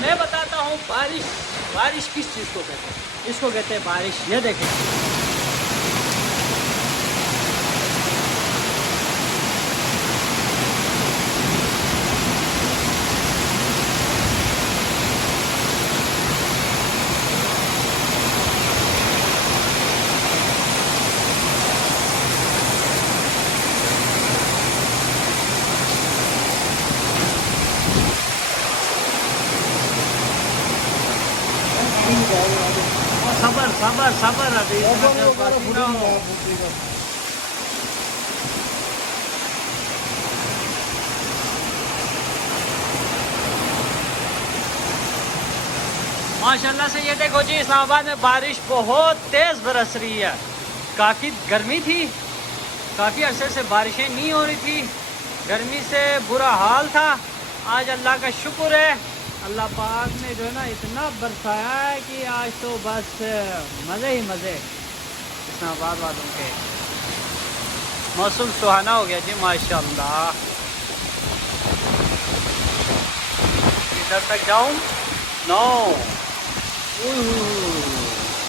میں بتاتا ہوں بارش بارش کس چیز کو کہتے ہیں. اس کو کہتے ہیں بارش. یہ دیکھیں صبر صبر صبر ابھی ماشاء اللہ سے. یہ دیکھو جی اسلام آباد میں بارش بہت تیز برس رہی ہے. کافی گرمی تھی, کافی عرصے سے بارشیں نہیں ہو رہی تھی, گرمی سے برا حال تھا. آج اللہ کا شکر ہے, اللہ پاک نے جو ہے نا اتنا برسایا ہے کہ آج تو بس مزے ہی مزے اسلام آباد والوں کے. موسم سہانا ہو گیا جی ماشاء اللہ. ادھر تک جاؤں نو